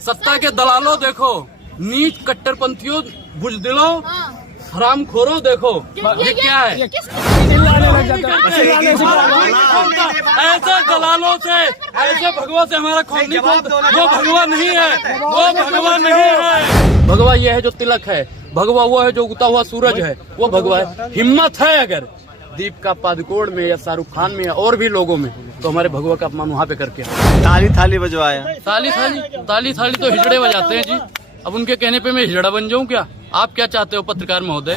सत्ता के दलालों देखो, नीच कट्टरपंथियों, बुजदिलों, हरामखोरों देखो ये क्या है। ऐसे दलालों से, ऐसे भगवा से हमारा खून नहीं खोलता। वो भगवा नहीं है, वो भगवा नहीं है। भगवा ये है जो तिलक है, भगवा वो है जो उगता हुआ सूरज है, वो भगवा है। हिम्मत है अगर दीपिका पादुकोण में या शाहरुख खान में या और भी लोगों में, तो हमारे भगवा का अपमान वहाँ पे करके ताली थाली बजवाया। ताली थाली तो हिजड़े बजाते हैं जी। अब उनके कहने पे मैं हिजड़ा बन जाऊं क्या? आप क्या चाहते हो पत्रकार महोदय?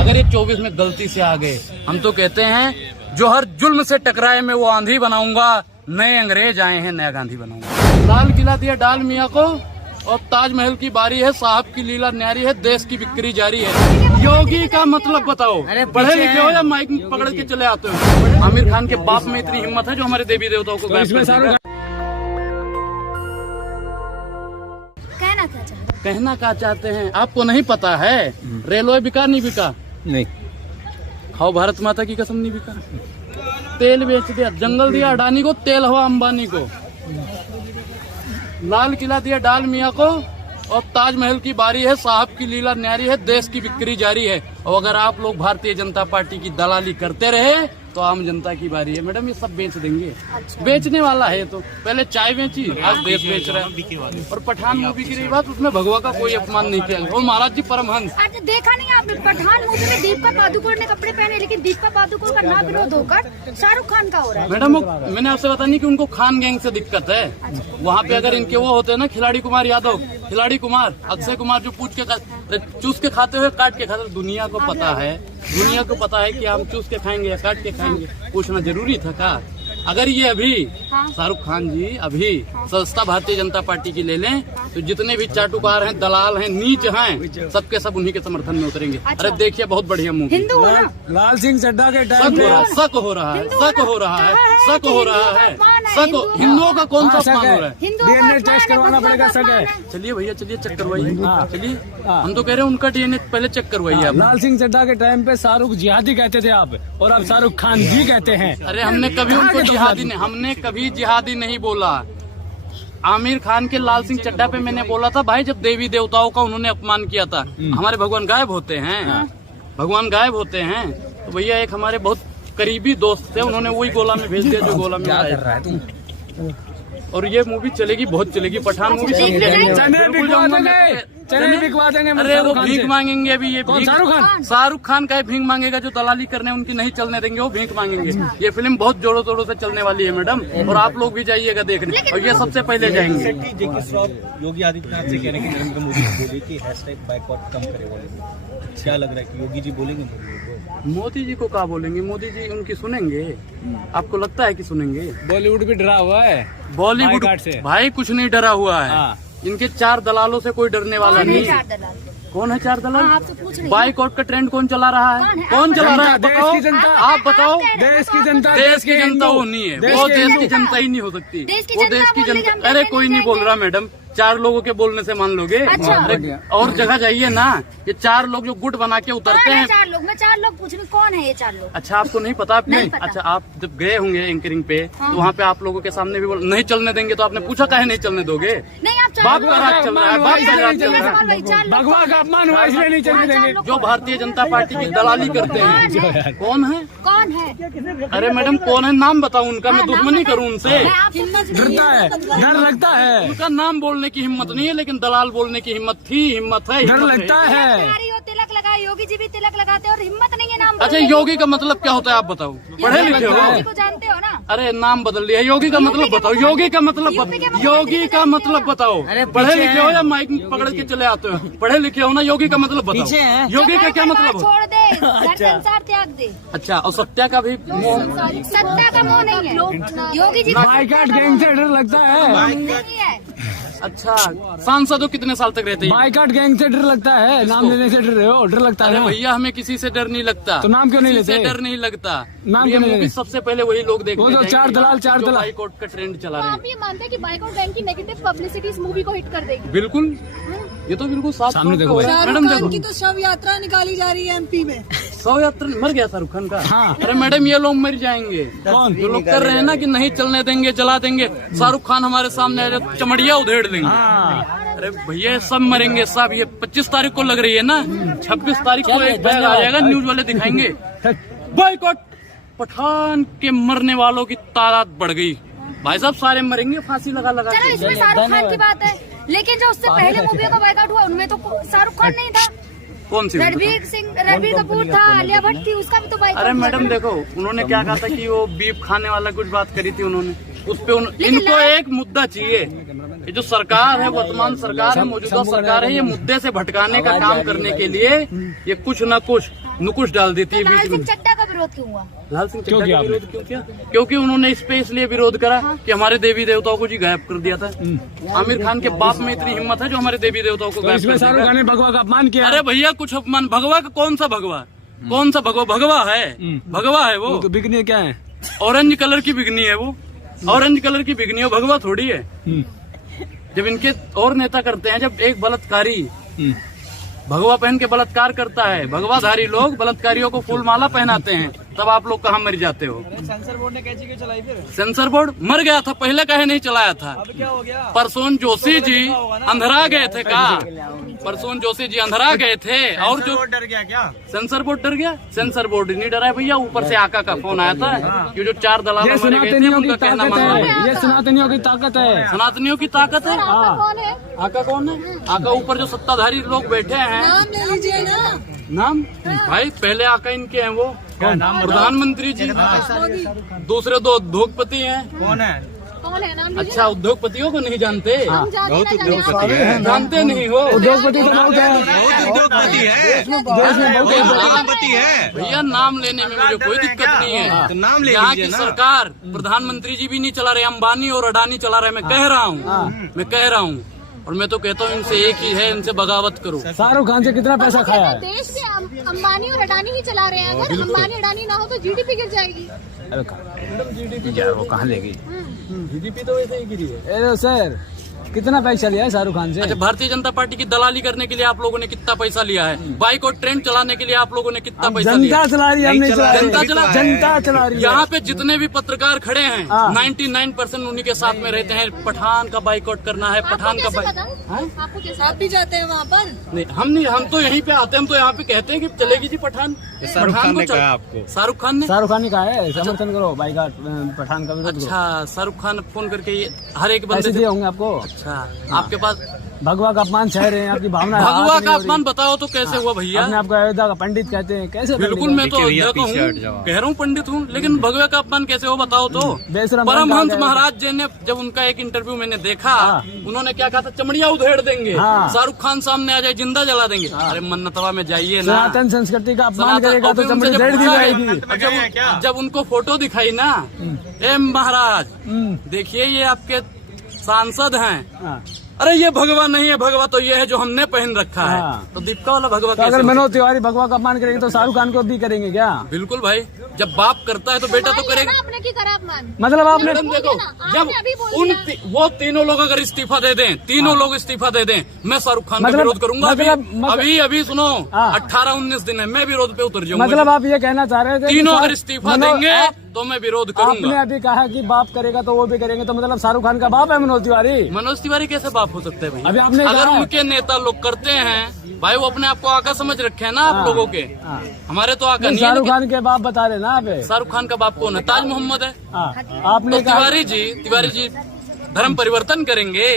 अगर ये 24 में गलती से आ गए, हम तो कहते हैं जो हर जुल्म से टकराए मैं वो आंधी बनाऊंगा, नए अंग्रेज आए हैं नया गांधी बनाऊंगा। लाल किला दिया डाल मियाँ को और ताजमहल की बारी है, साहब की लीला न्यारी है, देश की बिक्री जारी है। योगी का मतलब बताओ, पढ़े लिखे हो या माइक पकड़ के चले आते हो? आमिर खान के बाप में इतनी हिम्मत है जो हमारे देवी देवताओं को कहना क्या चाहते हैं? आपको नहीं पता है रेलवे बिका नहीं बिका? नहीं। खाओ भारत माता की कसम, नहीं बिका। तेल बेच दिया, जंगल दिया अडानी को, तेल हुआ अंबानी को। लाल किला दिया डाल मियाँ को और ताजमहल की बारी है, साहब की लीला न्यारी है, देश की बिक्री जारी है। और अगर आप लोग भारतीय जनता पार्टी की दलाली करते रहे तो आम जनता की बारी है। मैडम ये सब बेच देंगे। अच्छा। बेचने वाला है तो पहले चाय बेची, आज देश बेच रहा है। और पठान मूवी की रही बात, उसमें भगवा का कोई अपमान नहीं किया। और महाराज जी परमहंस देखा नहीं आपने, पठान मूवी में दीपिका पादुकोण ने कपड़े पहने, लेकिन दीपिका पादुकोण का नाम विरोध होकर शाहरुख खान का हो रहा है। मैडम मैंने आपसे बता नहीं कि उनको खान गैंग से दिक्कत है। वहाँ पे अगर इनके वो होते हैं ना, खिलाड़ी कुमार यादव, खिलाड़ी कुमार, अक्षय कुमार, जो चूस के खाते हुए काट के खाते, दुनिया को पता है, दुनिया को पता है कि हम चूस के खाएंगे या काट के खाएंगे। पूछना जरूरी था का? अगर ये अभी शाहरुख खान जी अभी सस्ता भारतीय जनता पार्टी की ले लें तो जितने भी चाटुकार हैं, दलाल हैं, नीच हैं, सबके सब उन्हीं के समर्थन में उतरेंगे। अरे देखिए बहुत बढ़िया मूवी। लाल सिंह चड्ढा के टाइम शक हो रहा है, शक हो रहा है, शक हो रहा है, शक। हिंदुओं का कौन सा अपमान हो रहा है? डीएनए टेस्ट करवाना पड़ेगा। शक है। चलिए भैया, चलिए चेक करवाइए। चलिए हम तो कह रहे हैं उनका डीएनए पहले चेक करवाइए आप। लाल सिंह चड्ढा के टाइम पे शाहरुख जिहादी कहते थे आप, और अब शाहरुख खान भी कहते हैं। अरे हमने कभी उनको हमने कभी जिहादी नहीं बोला। आमिर खान के लाल सिंह चड्ढा पे मैंने बोला था भाई, जब देवी देवताओं का उन्होंने अपमान किया था। हमारे भगवान गायब होते हैं, भगवान गायब होते हैं। तो भैया एक हमारे बहुत करीबी दोस्त थे, उन्होंने वही गोला में भेज दिया जो गोला में आया। और ये मूवी चलेगी, बहुत चलेगी। पठान मूवी चने बिकवा देंगे। अरे वो भीख मांगेंगे अभी। ये शाहरुख खान का भीख मांगेगा, जो दलाली करने उनकी नहीं चलने देंगे, वो भीख मांगेंगे। ये फिल्म बहुत जोरों तोड़ों से चलने वाली है मैडम, और आप लोग भी जाइएगा देखने, और ये सबसे पहले जाएंगे। योगी आदित्यनाथ से कह रहे हैं कि नरेंद्र मोदी बोले कि हैशटैग बाइकआउट कम करे बोले। क्या लग रहा है कि योगी जी बोलेंगे? मोदी जी को क्या बोलेंगे? मोदी जी उनकी सुनेंगे? आपको लगता है कि सुनेंगे? बॉलीवुड भी डरा हुआ है। बॉलीवुड से भाई कुछ नहीं डरा हुआ है। इनके 4 दलालों से कोई डरने वाला नहीं। कौन है 4 दलाल? बाइकआउट का ट्रेंड कौन चला रहा है? कौन चला रहा है? बताओ, आप बताओ। देश की जनता, देश की जनता वो नहीं है, वो देश की जनता ही नहीं हो सकती। वो देश की जनता। अरे कोई नहीं बोल रहा मैडम, 4 लोगों के बोलने से मान लोगे? अच्छा। और जगह जाइए ना, ये 4 लोग जो गुट बना के उतरते हैं। 4 लोग, मैं 4 लोग पूछ रही हूँ, कौन है ये 4 लोग? अच्छा आपको नहीं पता? आप नहीं? अच्छा आप जब गए होंगे एंकरिंग पे, तो वहाँ पे आप लोगों के सामने भी नहीं चलने देंगे, तो आपने पूछा काहे नहीं चलने दोगे? नहीं, आप बाप का राज चल रहा है, बाप का राज चल रहा है। भगवान का अपमान हुआ इसलिए नहीं चलने देंगे। जो भारतीय जनता पार्टी की दलाली करते हैं, कौन है? कौन है? अरे मैडम कौन है? नाम बताओ उनका, मैं दुश्मनी करूँ उनसे? डरता है, डर लगता है। उनका नाम बोलने की हिम्मत नहीं है, लेकिन दलाल बोलने की हिम्मत थी, हिम्मत है, डर लगता है। तिलक लगाए, योगी जी भी तिलक लगाते हैं, और हिम्मत नहीं है नाम। अच्छा योगी का मतलब क्या होता है आप बताओ? पढ़े लिखे हो? योगी को जानते हो ना? अरे नाम बदल लिया। योगी का मतलब बताओ, योगी का मतलब, योगी का मतलब बताओ। पढ़े लिखे हो या माइक पकड़ के चले आते हो? पढ़े लिखे हो ना? योगी का मतलब बताओ। योगी का क्या मतलब? छोड़ दे, घर संसार त्याग दे। अच्छा, और सत्या का भी? सत्ता का मोह नहीं है। योगी जी बाइकआउट गैंग से डर लगता है। नहीं है। अच्छा, सांसदों कितने साल तक रहते हैं? बाइकआउट गैंग से डर लगता है। नाम लेने से डर रहे हो? डर लगता है। अरे भैया हमें किसी से डर नहीं लगता। तो नाम क्यों नहीं लेते? डर नहीं लगता। नाम क्यों नहीं लेते? सबसे पहले वही लोग देखते हैं। 4 दलाल बाइकआउट का ट्रेंड चला रहे हैं। आप ये मानते हैं कि बाइकआउट गैंग की नेगेटिव पब्लिसिटी इस मूवी को हिट कर देगी? बिल्कुल। ये तो बिल्कुल साफ सामने तौर पे देखो हो रहा है। शाहरुख मैडम खान देखो की तो शव यात्रा निकाली जा रही है एमपी में। 100 यात्रा मर गया शाहरुख खान का। हाँ। अरे मैडम ये लोग मर जाएंगे। कौन? जो लोग कर रहे हैं ना कि नहीं चलने देंगे, जला देंगे, शाहरुख खान हमारे सामने आए तो चमड़िया उधेड़ देंगे। हाँ। अरे भैया सब मरेंगे सब। ये 25 तारीख को लग रही है ना, 26 तारीख को एक बैग आ जाएगा, न्यूज वाले दिखाएंगे बॉयकॉट। पठान के मरने वालों की तादाद बढ़ गई भाई साहब, सारे मरेंगे फांसी लगा लगा चलो के। इसमें शाहरुख खान की बात है, लेकिन जो उससे पहले मूवी का बायकॉट हुआ उनमें तो शाहरुख खान नहीं था। कौन सी? रणबीर कपूर था, आलिया भट्ट थी, उसका भी तो बायकॉट। अरे मैडम देखो, उन्होंने क्या कहा था कि वो बीफ खाने वाला कुछ बात करी थी उन्होंने, उस पे इनको एक मुद्दा चाहिए। ये जो सरकार है, वर्तमान सरकार है, मौजूदा सरकार है, ये मुद्दे से भटकाने का काम करने के लिए ये कुछ न कुछ नुकुश डाल देती है लाल बीच सिंह में। चड्ढा का विरोध क्यों हुआ? लाल सिंह क्यों चड्ढा किया का विरोध क्यों किया? क्योंकि उन्होंने इस पे इसलिए विरोध करा कि हमारे देवी देवताओं को जी गायब कर दिया था। आमिर खान के बाप में इतनी हिम्मत है जो हमारे देवी देवताओं को तो गायब इसमें कर शाहरुख देगा। खान ने भगवा का अपमान किया। अरे भैया कुछ अपमान, भगवा का कौन सा भगवा? कौन सा भगवा? भगवा है, भगवा है वो। तो बिकनी क्या है? ऑरेंज कलर की बिगनी है वो, ऑरेंज कलर की बिगनी है, भगवा थोड़ी है। जब इनके और नेता करते हैं, जब एक बलात्कारी भगवा पहन के बलात्कार करता है, भगवाधारी लोग बलात्कारियों को फूल माला पहनाते हैं, तब आप लोग कहाँ मर जाते हो? सेंसर बोर्ड ने कैची क्यों चलाई फिर? सेंसर बोर्ड मर गया था पहले, काहे नहीं चलाया था? अब क्या हो गया? परसोन जोशी जी अंधरा गए थे का? परसोन जोशी जी अंधरा गए थे, और जो डर गया क्या? सेंसर बोर्ड डर गया? सेंसर बोर्ड नहीं डरा है भैया, ऊपर से आका का फोन आया था कि जो 4 दलाल ये हमारे गए थे सनातनियों की उनका कहना ताकत मानना है, ये सनातनियों की ताकत है। सनातनियों की ताकत है। आपका कौन है? आका कौन है? आका ऊपर जो सत्ताधारी लोग बैठे हैं, नाम ले लीजिए ना। नाम भाई पहले आका इनके हैं वो प्रधानमंत्री जी, दूसरे 2 उद्योगपति हैं। कौन है? कौन है? नाम लीजिए। अच्छा उद्योगपति को नहीं जानते? हम जानते ना जाने आप। जानते नहीं हो? उद्योगपति तो बहुत है, उद्योगपति है, देश में बहुत है। उद्योगपति है। भैया नाम लेने में मुझे कोई दिक्कत नहीं है। तो नाम ले यहाँ लीजिए की ना। सरकार, प्रधानमंत्री जी भी नहीं चला रहे, अंबानी और अडानी चला रहे। मैं कह रहा हूँ, और मैं तो कहता हूँ इनसे एक ही है, इनसे बगावत करो। शाहरुख खान से कितना पैसा खाया है? देश में अंबानी और अडानी ही चला रहे हैं। अगर अंबानी अडानी ना हो तो जीडीपी गिर जाएगी। अरे यार वो कहाँ लेगी? जीडीपी तो वैसे ही गिरी है। अरे सर कितना पैसा लिया है शाहरुख खान से? अच्छा, भारतीय जनता पार्टी की दलाली करने के लिए आप लोगों ने कितना पैसा लिया है? बाइक और ट्रेन चलाने के लिए आप लोगों ने कितना पैसा लिया? जनता चला रही है, हम नहीं चला रहे। जनता चला रही है। यहाँ पे जितने भी पत्रकार खड़े हैं, हाँ। 99% उन्हीं के साथ में रहते हैं। पठान का बाइकआउट करना है, पठान का आपको कैसे? आप भी जाते हैं वहाँ पर? नहीं, हम नहीं, हम तो यहीं पे आते हैं। हम तो यहाँ पे कहते हैं कि चलेगी जी पठान। शाहरुख खान ने चल- कहा आपको? शाहरुख खान ने? शाहरुख खान ने कहा है समर्थन करो, बाइकआउट पठान का विरोध करो। अच्छा, शाहरुख खान फोन करके ये हर एक पैसे बंदे दिए से। होंगे आपको। अच्छा, आपके पास भगवा का अपमान सह रहे हैं, आपकी भावना है, भगवा हाथ का नहीं हो रही। अपमान बताओ तो कैसे हुआ भैया? अपने आपको अयोध्या का पंडित कहते हैं, कैसे? बिल्कुल, मैं तो देखिए भैया, देखो पीछे हूँ, हट जाओ। कह रहा हूँ पंडित हूँ, लेकिन भगवे का अपमान कैसे हो बताओ तो? बेशरम परमहंस बंदा है। महाराज जी ने जब उनका एक इंटरव्यू मैंने देखा, हाँ। उन्होंने क्या कहा था? चमड़िया उधेड़ देंगे, हाँ। शाहरुख खान सामने आ जाए जिंदा जला देंगे। अरे मन्नतवा में जाइए ना। सनातन संस्कृति का अपमान सनातन- करेगा और तो फिर उनसे चमड़ी जब उधेड़ दी पूछा जाएगी। गया, जब उनको फोटो दिखाई ना, ए महाराज देखिए ये आपके सांसद हैं। हाँ। अरे ये भगवा नहीं है, भगवा तो ये है जो हमने पहन रखा है। हाँ। तो दीपिका वाला भगवा तो कैसे अगर हो? मनोज तिवारी भगवा का अपमान करेंगे तो शाहरुख खान को भी करेंगे क्या? बिल्कुल भाई, जब बाप करता है तो बेटा तो करेगा। आपने की करा अपमान। मतलब आपने मैडम देखो, आपने जब अभी बोल दिया। वो तीनों लोग अगर इस्तीफा दे दें, तीनों लोग इस्तीफा दे दें, मैं शाहरुख खान का मतलब- विरोध करूंगा। मतलब- अभी सुनो, हाँ। 18-19 दिन है, मैं विरोध पे उतर जाऊंगा। मतलब आप ये कहना चाह रहे थे कि तीनों अगर शाहरुख- इस्तीफा मनोज- देंगे आप- तो मैं विरोध आपने करूंगा। अभी कहा कि बाप करेगा तो वो भी करेंगे, तो मतलब शाहरुख खान का बाप है मनोज तिवारी? मनोज तिवारी कैसे बाप हो सकते हैं अभी भाई? आपने अगर कहा- उनके नेता लोग करते हैं भाई, वो अपने आप को आका समझ रखे हैं ना आप हाँ। लोगों के। हाँ। हमारे तो आका नहीं है। शाहरुख लेकिन खान के बाप बता रहे ना आप? शाहरुख खान का बाप कौन है? ताज मोहम्मद है। हाँ। तो आपने कहा तिवारी जी धर्म परिवर्तन करेंगे,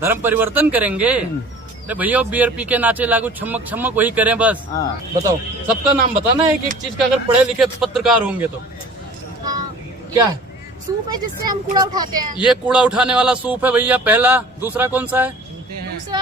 धर्म परिवर्तन करेंगे। अरे भैया बियर पी के नाचे लागू छमक छमक वही करें बस। हाँ। बताओ, सबका नाम बताना एक एक चीज का, अगर पढ़े लिखे पत्रकार होंगे तो। हाँ, क्या है? सूप है जिससे हम कूड़ा उठाते हैं। ये कूड़ा उठाने वाला सूप है भैया, पहला। दूसरा कौन सा है? दूसरा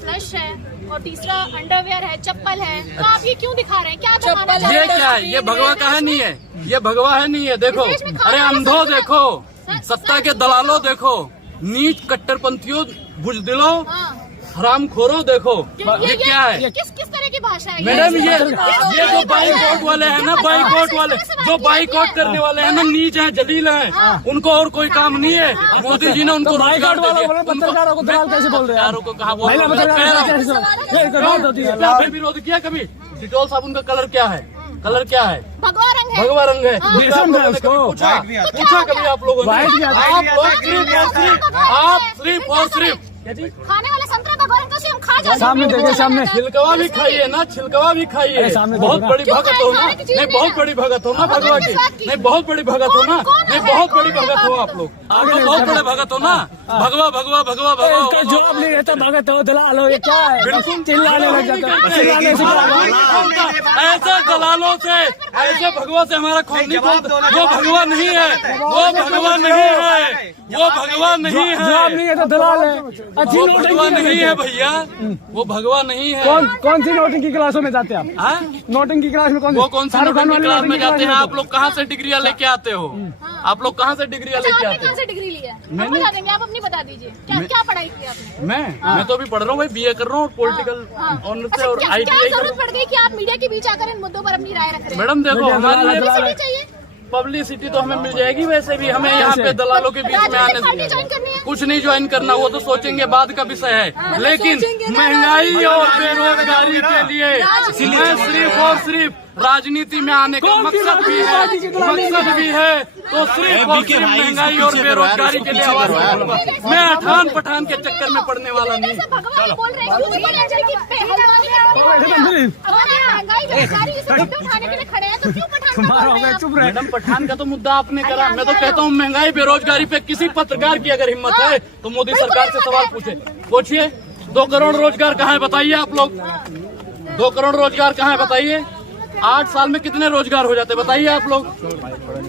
फ्लश है और तीसरा अंडरवेयर है, चप्पल है। तो आप ये क्यों दिखा रहे हैं? क्या दिखाना चाह रहे ये हैं? क्या है? ये भगवा का है नहीं है, ये भगवा है नहीं है। देखो, इस देश में खाने अरे वाला अंधो सब है। देखो, सत्ता के दलालों देखो, नीच कट्टरपंथियों बुजदिलों, हाँ। हरामखोरों देखो, ये क्या है? किस तरह की भाषा है मैडम ये जो बाइकआउट वाले हैं ना, बाइकआउट वाले जो बाइकआउट करने वाले हैं ना, नीच हैं, जलील हैं, उनको और कोई काम नहीं है। मोदी जी ने उनको रोजगार दे दिया। पत्रकारों को दलाल कैसे बोल रहे हैं? पत्रकारों को कहा बोल महिला पत्रकार कैसे आपने विरोध किया कभी? डिटॉल साबुन का कलर क्या है? कलर क्या है? भगवा रंग है। भगवा रंग है। बेशम है उसको। पूछा कभी आप लोगों ने? आप सिर्फ और सिर्फ खाने वाले संतरे भगवा रंग का से हम खा जाते हैं। सामने देखिए, सामने छिलकवा भी खाइए ना, छिलकवा भी खाइए। सामने बहुत देखो ना। बड़ी भगत हो ना, नहीं बहुत बड़ी भगत हो ना भगवा की, नहीं बहुत बड़ी भगत हो ना, नहीं बहुत बड़ी भगत हो आप लोग बहुत बड़े भगत हो ना। भगवा भगवा भगवा इसका भगवा जवाब नहीं रहता, भगत हो दलाल हो, ये क्या है? बिल्कुल चिल्लाने लग जाता है। चिल्लाने से क्या होगा? ऐसे दलालों से, ऐसे भगवा से हमारा खून नहीं खोलता। वो भगवा नहीं है, वो भगवा नहीं है, वो भगवा नहीं जवाब है, नहीं है तो दलाल है। अच्छी वो नोटिंग भगवा नहीं है भैया, वो भगवा नहीं है। कौन सी नोटिंग की क्लासों में जाते हैं आप? हाँ? नोटिंग की क्लास में वो कौन सी शाहरुख खान नोटिंग वाली क्लास नोटिंग में की जाते हैं? क्लास आप लोग कहाँ से डिग्रियां लेके आते हो? आप लोग कहाँ से डिग्रियां लेके आपने आते कहाँ हो? से डिग्री ली है? हम मैंने- बता देंगे, आप अपनी बता दीजिए। क्या पढ़ाई की आपने? मैं तो अभी पढ़ रहा हूँ भाई, BA कर रहा हूँ, पॉलिटिकल ऑनर से, और क्या ITI कर जरूरत पड़ गई कि आप मीडिया के बीच आकर इन मुद्दों पर अपनी राय रख रहे हैं? मैडम देखो हमारी पब्लिसिटी ये चाहिए। पब्लिसिटी तो हमें मिल जाएगी, वैसे भी हमें यहाँ पे दलालों के बीच में आने पार्टी से ज्वाइन करनी है। कुछ नहीं ज्वाइन करना, वो तो सोचेंगे बाद का विषय है। लेकिन सोचेंगे ना, महंगाई और बेरोजगारी के लिए मैं सिर्फ और सिर्फ राजनीति में आने का मकसद भी है तो सिर्फ और सिर्फ महंगाई और बेरोजगारी के लिए आवाज उठाऊंगा। मैं अठान पठान के चक्कर में पड़ने वाला नहीं। जैसे भगवान बोल रहे हैं कि महंगाई बेरोजगारी इसे मुद्दे उठाने के लिए खड़े हैं, तो क्यों पठान का बोल रहे हैं आप? चुप रहे। मैडम पठान का तो मुद्दा आपने करा, मैं तो कहता हूँ महंगाई बेरोजगारी पे किसी पत्रकार की अगर हिम्मत है तो मोदी सरकार से सवाल पूछिए। 2 करोड़ रोजगार कहाँ है बताइए आप लोग? 2 करोड़ रोजगार कहाँ है बताइए? 8 साल में कितने रोजगार हो जाते बताइए आप लोग?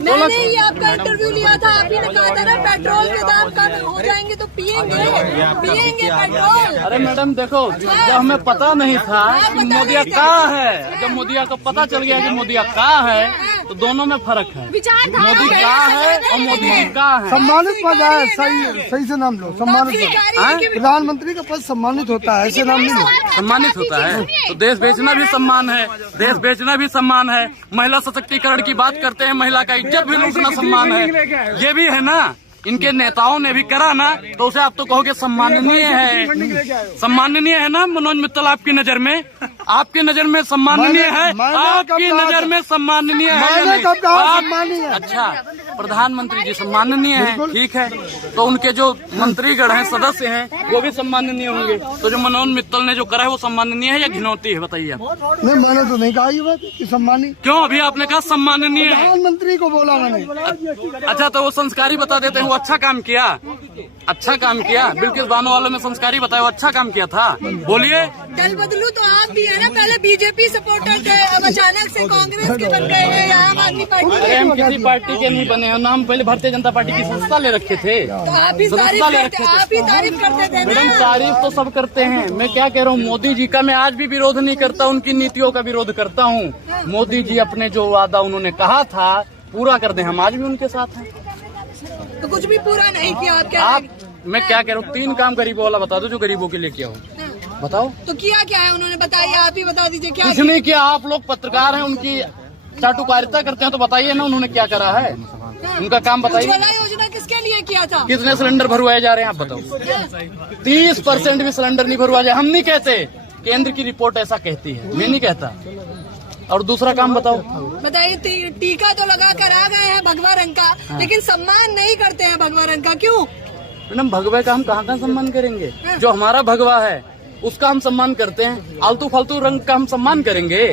मैंने ये आपका इंटरव्यू लिया था, आप ही ने कहा था ना पेट्रोल के दाम कम हो जाएंगे तो पिएंगे पेट्रोल। अरे मैडम देखो, जब हमें पता नहीं था कि मोदिया कहाँ है, जब मोदिया को पता चल गया कि मोदिया कहाँ है, तो दोनों में फर्क है। विचारधारा मोदी कहाँ है और मोदी जी कहाँ है। सम्मानित पद है, सही से नाम लो। सम्मानित पद, प्रधानमंत्री का पद सम्मानित होता है, ऐसे नाम नहीं लो। सम्मानित होता है तो देश बेचना भी सम्मान है, देश बेचना भी सम्मान है। महिला सशक्तिकरण की बात करते हैं, महिला का इज्जत भी लूटना सम्मान है, ये भी है ना। इनके नेताओं ने भी करा ना, तो उसे आप तो कहोगे सम्माननीय है। सम्माननीय है ना मनोज मित्तल आपकी नजर में? आपकी नजर में सम्माननीय है? आपकी नजर में सम्माननीय है या नहीं? अच्छा, प्रधानमंत्री जी सम्माननीय है, ठीक है, तो उनके जो मंत्रीगण हैं, सदस्य हैं, वो भी सम्माननीय होंगे। तो जो मनोज मित्तल ने जो करा है वो सम्माननीय है या घिनौती है बताइए आप? नहीं, मैंने तो नहीं कहा ये बात कि सम्मानित। क्यों? अभी आपने कहा सम्माननीय है। प्रधानमंत्री को बोला मैंने। अच्छा, तो वो संस्कारी बता देते हैं वो अच्छा काम किया, अच्छा काम किया। बिल्किस बानो वालों में संस्कारी बताया, वो अच्छा काम किया था। बोलिए। दल बदलू तो आप भी है ना, पहले बीजेपी सपोर्टर थे, अब अचानक से कांग्रेस के बन गए हैं, या आम आदमी पार्टी अरे हम किसी पार्टी के नहीं बने हैं, नाम पहले भारतीय जनता पार्टी की संस्था ले रखे थे, तो आप ही संस्था ले रखे थे। आप ही तारीफ करते थे मैडम ना। तारीफ तो सब करते हैं, मैं क्या कह रहा हूँ, मोदी जी का मैं आज भी विरोध नहीं करता, उनकी नीतियों का विरोध करता हूँ। मोदी जी अपने जो वादा उन्होंने कहा था पूरा कर दें, हम आज भी उनके साथ हैं। तो कुछ भी पूरा नहीं किया आप क्या? आप, मैं क्या कह रहा हूँ, 3 काम गरीबों वाला बता दो जो गरीबों के लिए किया हो, बताओ। तो किया क्या है उन्होंने, बताइए, आप ही बता दीजिए क्या कुछ नहीं किया। आप लोग पत्रकार हैं, उनकी चाटुकारिता करते हैं, तो बताइए ना उन्होंने क्या करा है, उनका काम बताइए। उज्ज्वला योजना किसके लिए किया था? कितने सिलेंडर भरवाए जा रहे हैं आप बताओ? 30% भी सिलेंडर नहीं भरवाए जा। हम नहीं कहते, केंद्र की रिपोर्ट ऐसा कहती है, मैं नहीं कहता। और दूसरा काम बताओ। बताइए, टीका तो लगा कर आ गए हैं भगवा रंग का, लेकिन सम्मान नहीं करते हैं भगवा रंग का, क्यों? मैडम भगवे का हम कहाँ सम्मान करेंगे? जो हमारा भगवा है उसका हम सम्मान करते हैं, आलतू फालतू रंग का हम सम्मान करेंगे?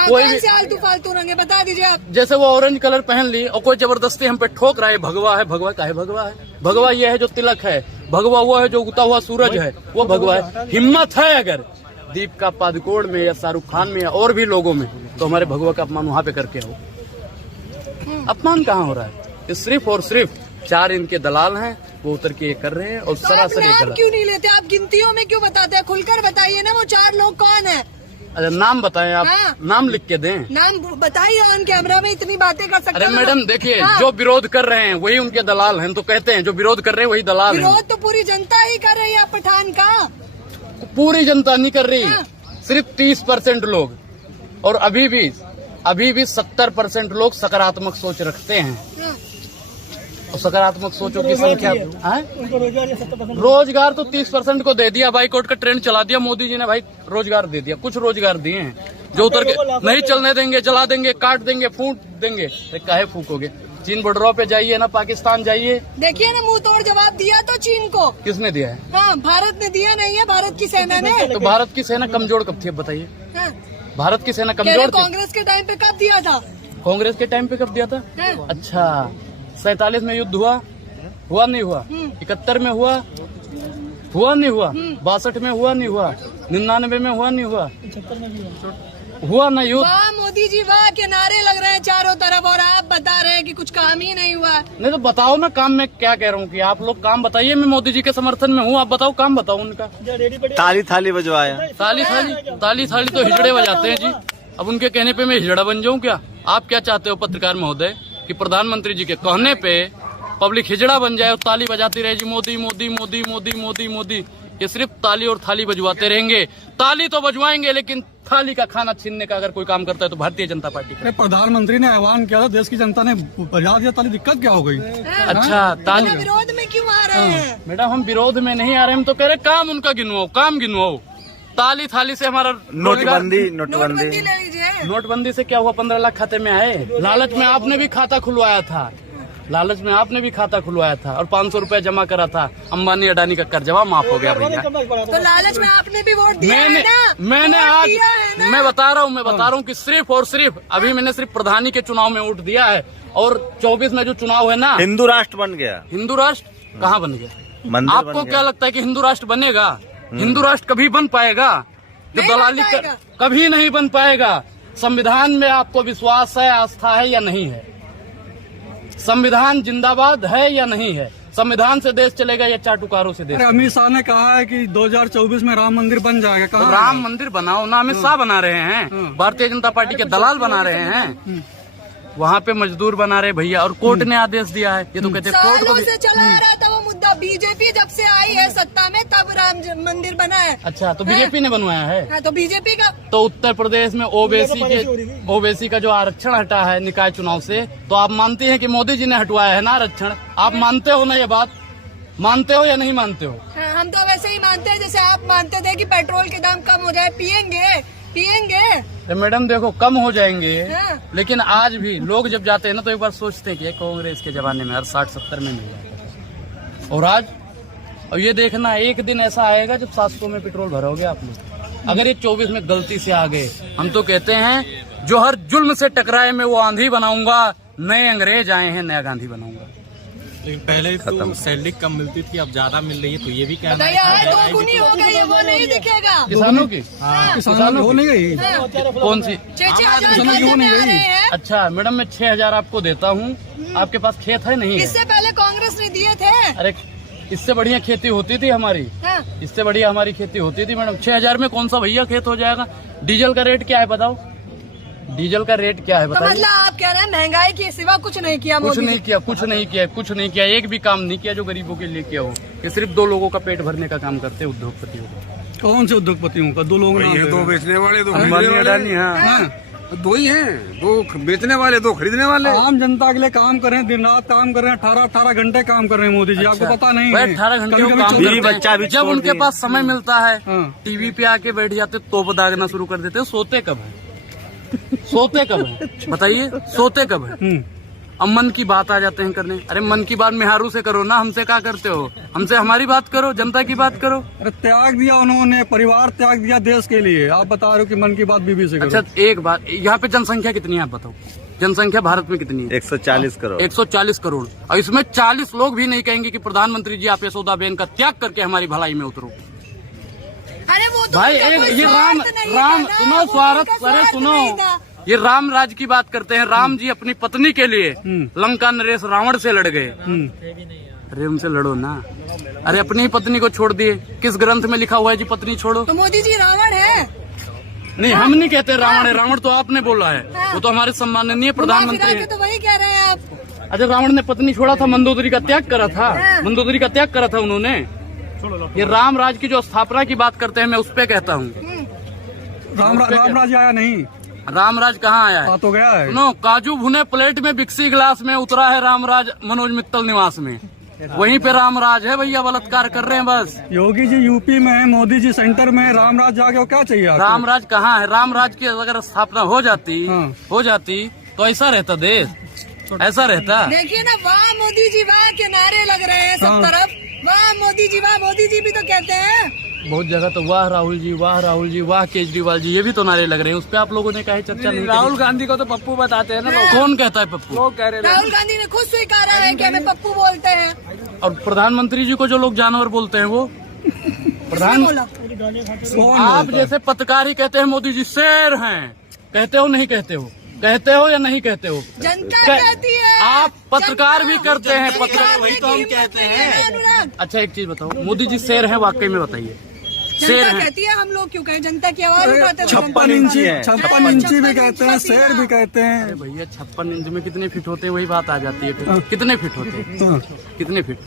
कोई कौन से आलतू फालतू रंग है, बता दीजिए आप। जैसे वो ऑरेंज कलर पहन ली और कोई जबरदस्ती हम पे ठोक रहा है, भगवा है। भगवा का है? भगवा है, भगवा ये है जो तिलक है, भगवा वो है जो उगता हुआ सूरज है, वो भगवा है। हिम्मत है अगर दीपिका पादुकोण में या शाहरुख खान में या और भी लोगों में, तो हमारे भगवा का अपमान वहाँ पे करके आओ। अपमान कहाँ हो रहा है? ये सिर्फ और सिर्फ 4 इनके दलाल हैं, वो उतर के ये कर रहे हैं, और तो आप सरासर ये नाम गलत। क्यों नहीं लेते? आप गिनतियों में क्यों बताते हैं? खुलकर बताइए ना, वो 4 लोग कौन है? अच्छा नाम बताएं आप, हाँ। नाम लिख के दें। नाम बताइए, ऑन कैमरा में इतनी बातें कर सकते अरे हैं। मैडम देखिए, हाँ। जो विरोध कर रहे हैं वही उनके दलाल हैं, तो कहते हैं जो विरोध कर रहे हैं वही दलाल हैं। विरोध तो पूरी जनता ही कर रही है पठान का। पूरी जनता नहीं कर रही, हाँ। सिर्फ 30% लोग, और अभी भी 70% लोग सकारात्मक सोच रखते हैं। और सकारात्मक सोचों की संख्या रोजगार तो 30% को दे दिया, बाइकआउट का ट्रेंड चला दिया मोदी जी ने भाई, रोजगार दे दिया, कुछ रोजगार दिए हैं जो उतर के नहीं चलने देंगे, जला देंगे, काट देंगे, फूंक देंगे। काहे फूकोगे? चीन बॉर्डरों पे जाइए ना, पाकिस्तान जाइए, देखिए ना, मुंह तोड़ जवाब दिया तो चीन को किसने दिया है? हाँ, भारत ने दिया नहीं है, भारत की सेना ने। तो भारत की सेना कमजोर कब थी, अब बताइए? हाँ। भारत की सेना कह रहे कमजोर थी? कांग्रेस के टाइम पे कब दिया था? कांग्रेस के टाइम पे कब दिया था? हाँ। अच्छा, 47 में युद्ध हुआ नहीं हुआ? 71 में हुआ नहीं हुआ? 62 में हुआ नहीं हुआ? 99 में हुआ नहीं हुआ ना युद्ध? वाह मोदी जी वाह, के नारे लग रहे हैं चारों तरफ, और आप बता रहे हैं कि कुछ काम ही नहीं हुआ। नहीं तो बताओ ना काम, में क्या कह रहा हूँ कि आप लोग काम बताइए, मैं मोदी जी के समर्थन में हूँ, आप बताओ काम बताओ उनका। थाली बजवाया, ताली तो हिजड़े बजाते हैं जी। अब उनके कहने पे मैं हिजड़ा बन जाऊँ क्या? आप क्या चाहते हो पत्रकार महोदय, कि प्रधानमंत्री जी के कहने पे पब्लिक हिजड़ा बन जाए और ताली बजाती रहे जी, मोदी मोदी मोदी मोदी मोदी मोदी? ये सिर्फ ताली और थाली बजवाते रहेंगे। ताली तो बजवाएंगे, लेकिन थाली का खाना छीनने का अगर कोई काम करता है तो भारतीय जनता पार्टी का। प्रधानमंत्री ने आह्वान किया था, देश की जनता ने बजा दिया ताली, दिक्कत क्या हो गई? अच्छा, ताली विरोध में क्यों आ रहे हैं? मैडम हम विरोध में नहीं आ रहे, हम तो कह रहे काम उनका गिनवाओ, काम गिनवाओ। ताली थाली से हमारा नोटबंदी ले लीजिए। नोटबंदी से क्या हुआ? 15 लाख खाते में आए। लालच में आपने भी खाता खुलवाया था, और 500 रुपया जमा करा था। अंबानी अडानी का कर्जवा माफ हो गया भैया। तो लालच में आपने भी वोट दिया है ना? मैंने आज मैं बता रहा हूँ कि सिर्फ और सिर्फ अभी मैंने सिर्फ प्रधानी के चुनाव में वोट दिया है, और 24 में जो चुनाव है ना, हिंदू राष्ट्र बन गया। हिंदू राष्ट्र कहाँ बन गया? आपको क्या लगता है कि हिंदू राष्ट्र बनेगा? हिंदू राष्ट्र कभी बन पाएगा? जो दलाली कभी नहीं बन पाएगा। संविधान में आपको विश्वास है, आस्था है या नहीं है? संविधान जिंदाबाद है या नहीं है? संविधान से देश चलेगा या चाटुकारों से देश? अमित शाह ने कहा है कि 2024 में राम मंदिर बन जाएगा। कहाँ? राम मंदिर बनाओ ना, अमित शाह बना रहे हैं, भारतीय जनता पार्टी के दलाल बना रहे हैं, वहाँ पे मजदूर बना रहे भैया, और कोर्ट ने आदेश दिया है। ये तो कहते हैं कोर्ट को से चला आ रहा था वो मुद्दा, बीजेपी जब से आई है सत्ता में तब राम मंदिर बना है। अच्छा, तो बीजेपी ने बनवाया है? हाँ, तो बीजेपी का। तो उत्तर प्रदेश में ओबीसी का जो आरक्षण हटा है निकाय चुनाव से, तो आप मानते हैं कि मोदी जी ने हटवाया है ना आरक्षण? आप मानते हो ना? ये बात मानते हो या नहीं मानते हो? हाँ, हम तो वैसे ही मानते हैं जैसे आप मानते थे कि पेट्रोल के दाम कम हो जाए, पियेंगे। तो मैडम देखो, कम हो जाएंगे, हाँ। लेकिन आज भी लोग जब जाते हैं ना तो एक बार सोचते हैं कि कांग्रेस के जमाने में हर 60-70 में मिल जाता, और आज अब ये देखना एक दिन ऐसा आएगा जब 700 में पेट्रोल भरोगे आप लोग। अगर ये 24 में गलती से आ गए, हम तो कहते हैं जो हर जुल्म से टकराए मैं वो आंधी बनाऊंगा, नए अंग्रेज आए हैं नया गांधी बनाऊंगा। लेकिन पहले तो सैलरी कम मिलती थी, अब ज्यादा मिल रही है, तो ये भी कहना है 2 गुनी हो गई है, वो नहीं दिखेगा। किसानों की किसानों हो नहीं गई? कौन सी? 6,000 हो गई। अच्छा मैडम, मैं 6,000 आपको देता हूँ, आपके पास खेत है नहीं? इससे पहले कांग्रेस ने दिए थे। अरे इससे बढ़िया खेती होती थी हमारी, इससे बढ़िया हमारी खेती होती थी मैडम। 6,000 में कौन सा भैया खेत हो जाएगा? डीजल का रेट क्या है बताओ? डीजल का रेट क्या है बताइए? तो मतलब आप कह रहे हैं महंगाई के सिवा कुछ नहीं किया? कुछ नहीं किया, एक भी काम नहीं किया जो गरीबों के लिए किया हो। कि सिर्फ 2 लोगों का पेट भरने का काम करते उद्योगपतियों को। कौन से उद्योगपतियों का? 2 लोग? ये 2 बेचने वाले, 2 खरीदने वाले। हाँ, 2 ही हैं, 2 बेचने वाले, 2 खरीदने वाले। आम जनता के लिए काम कर रहे हैं, दिन रात काम कर रहे हैं, 18 घंटे काम कर रहे हैं मोदी जी। आपको पता नहीं है? 18 घंटे काम करते हैं, जब उनके पास समय मिलता है टीवी पे आके बैठ जाते, तोप दागना शुरू कर देते। सोते कब है? बताइए, सोते कब है? अब मन की बात आ जाते हैं करने। अरे मन की बात मेहारू से करो ना, हमसे क्या करते हो? हमसे हमारी बात करो, जनता की बात करो। अरे त्याग दिया उन्होंने, परिवार त्याग दिया देश के लिए। आप बता रहे हो कि मन की बात बीबी से करो। अच्छा एक बात, यहाँ पे जनसंख्या कितनी है आप बताओ? जनसंख्या भारत में कितनी है? 140 करोड़। 140 करोड़, और इसमें 40 लोग भी नहीं कहेंगे कि प्रधानमंत्री जी आप यशोदाबेन का त्याग करके हमारी भलाई में उतरो। अरे वो तो भाई ये राम सुनो, स्वार्थ, अरे सुनो, ये राम राज की बात करते हैं। राम जी अपनी पत्नी के लिए लंका नरेश रावण से लड़ गए। अरे उनसे लड़ो ना। अरे अपनी ही पत्नी को छोड़ दिए। किस ग्रंथ में लिखा हुआ है जी पत्नी छोड़ो? तो मोदी जी रावण है? नहीं, हम नहीं कहते रावण है। रावण तो आपने बोला है, वो तो हमारे सम्माननीय प्रधानमंत्री है। तो वही कह रहे हैं आप। अच्छा, रावण ने पत्नी छोड़ा था, मंदोदरी का त्याग करा था। मंदोदरी का त्याग करा था उन्होंने। ये राम राज की जो स्थापना की बात करते हैं, मैं उस पे कहता हूँ। रामराज आया नहीं, रामराज कहाँ आया है? आ तो गया है। सुनो, काजू भुने प्लेट में बिक्सी गिलास में उतरा है रामराज मनोज मित्तल निवास में, वहीं पे रामराज है भैया, बलात्कार कर रहे हैं बस। योगी जी यूपी में है, मोदी जी सेंटर में है, रामराज जाके क्या चाहिए आपको? रामराज कहाँ है? रामराज की अगर स्थापना हो जाती तो ऐसा रहता देश, ऐसा रहता। देखिए ना, वाह मोदी जी वाह के नारे लग रहे हैं सब तरफ, वाह मोदी जी वाह, मोदी जी भी तो कहते हैं बहुत जगह तो वाह राहुल जी, वाह राहुल जी, वाह केजरीवाल जी, ये भी तो नारे लग रहे हैं। उस पे आप लोगों ने काहे चर्चा नहीं? राहुल गांधी को तो पप्पू बताते हैं ना लोग। कौन कहता है पप्पू? लोग कह रहे हैं। राहुल गांधी ने खुद स्वीकारा है कि हमें पप्पू बोलते हैं। और प्रधानमंत्री जी को जो लोग जानवर बोलते हैं वो प्रधान, आप जैसे पत्रकार ही कहते हैं मोदी जी शेर हैं, कहते हो नहीं कहते हो? कहते हो या नहीं कहते हो? जनता कहती है। आप पत्रकार भी करते हैं, पत्रकार वही तो हम कहते हैं। अच्छा एक चीज बताओ, मोदी जी शेर हैं वाकई में? बताइए। जनता कहती है, हम लोग क्यों कहें? जनता की आवाज उठाते हैं। 56 इंची भी कहते हैं, शेर भी कहते हैं। अरे भैया 56 इंच में कितने फीट होते हैं, वही बात आ जाती है फिर। कितने फीट होते हैं? कितने फीट?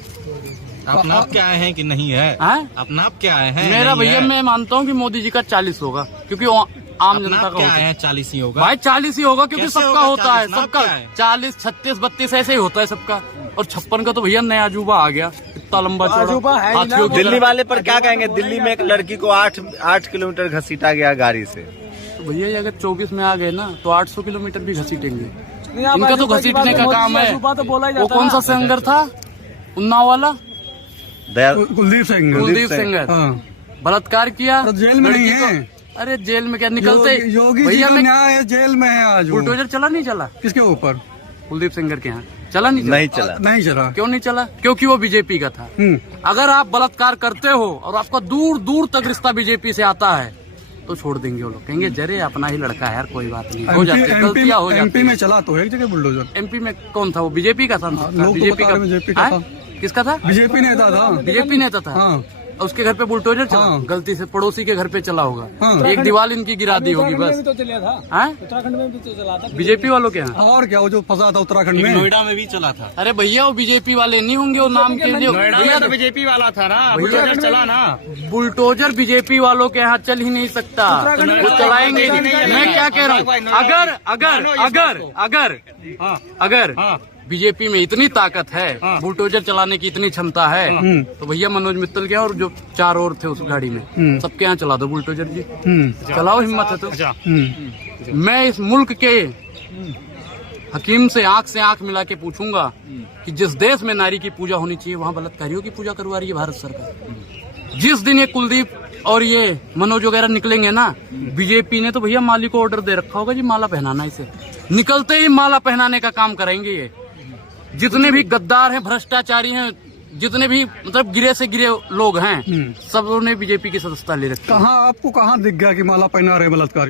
अपना आप क्या आए हैं कि नहीं है? अपना आप क्या आए हैं? मेरा भैया मैं मानता हूँ कि मोदी जी का 40 होगा, क्योंकि आम जनता का क्या है 40 ही होगा भाई, 40 ही होगा क्योंकि कैसे सबका होगा होता है, 40? सबका 40, 36, 32 ऐसे ही होता है सबका। और 56 का तो भैया नया अजूबा आ गया, इतना लंबा अजूबा है ही ना। हाथियों की दिल्ली तरह। वाले पर क्या कहेंगे? दिल्ली में एक लड़की को 8 किलोमीटर घसीटा गया गाड़ी से। तो भैया ये अगर 24 में आ गए ना तो 800 किलोमीटर भी घसीटेंगे। नहीं, आप इनका तो अजूबा की घसीटने बात का मोदी काम जी है। अजूबा तो बोला ही वो जाता कौन है। सा सिंगर था उन्नाव वाला? कुलदीप सिंह। कुलदीप सिंगर हाँ। बलात्कार किया, तो जेल में नहीं लड़की को- है। अरे जेल में क्या निकलते? योगी जी भैया का मैं न्याय है, जेल में है आज वो। बुलडोजर चला नहीं चला किसके ऊपर? कुलदीप सिंगर के यहाँ चला नहीं चला? नहीं चला। नहीं चला। क्यों नहीं चला? क्योंकि वो बीजेपी का था। अगर आप बलात्कार करते हो और आपका दूर दूर तक रिश्ता बीजेपी से आता है तो छोड़ देंगे वो लोग, कहेंगे जरे अपना ही लड़का है यार, कोई बात नहीं, हो जाती है, गलतियां हो जाती एमपी है। में चला तो है एक जगह बुलडोजर। एमपी में कौन था वो? बीजेपी का था? लोग तो बीजेपी बता रहे हैं बीजेपी का हाँ? था। किसका था? बीजेपी नेता था। बीजेपी नेता था। हाँ। और उसके घर पे बुलडोजर चला, हाँ। गलती से पड़ोसी के घर पे चला होगा, हाँ। एक दीवार इनकी गिरा दी होगी उत्तराखंड में बस। भी तो चला था। हाँ? उत्तराखंड में भी तो चला था। बीजेपी वालों के यहाँ? और क्या, वो जो फंसा था उत्तराखंड में। नोएडा में भी चला था। अरे भैया वो बीजेपी वाले नहीं होंगे, वो नाम के लिए भैया बीजेपी वाला था ना, बुलडोजर चला ना। बुलडोजर बीजेपी वालों के यहाँ चल ही नहीं सकता, वो चलाएंगे ही नहीं। मैं क्या कह रहा हूँ, अगर अगर अगर अगर अगर बीजेपी में इतनी ताकत है, बुलडोजर चलाने की इतनी क्षमता है, तो भैया मनोज मित्तल के और जो 4 और थे उस गाड़ी में, सबके यहाँ चला दो बुलडोजर जी। चलाओ, हिम्मत है तो। मैं इस मुल्क के हकीम से आंख मिला के पूछूंगा कि जिस देश में नारी की पूजा होनी चाहिए वहाँ बलात्कारियों की पूजा करवा रही है भारत सरकार। जिस दिन ये कुलदीप और ये मनोज वगैरह निकलेंगे ना, बीजेपी ने तो भैया माली को ऑर्डर दे रखा होगा जी माला पहनाना, इसे निकलते ही माला पहनाने का काम करेंगे ये। जितने भी गद्दार हैं, भ्रष्टाचारी हैं, जितने भी मतलब गिरे से गिरे लोग हैं, सब लोगों ने बीजेपी की सदस्यता ले रखी है। कहाँ आपको कहाँ दिख गया कि माला पहना रहे बलात्कारी?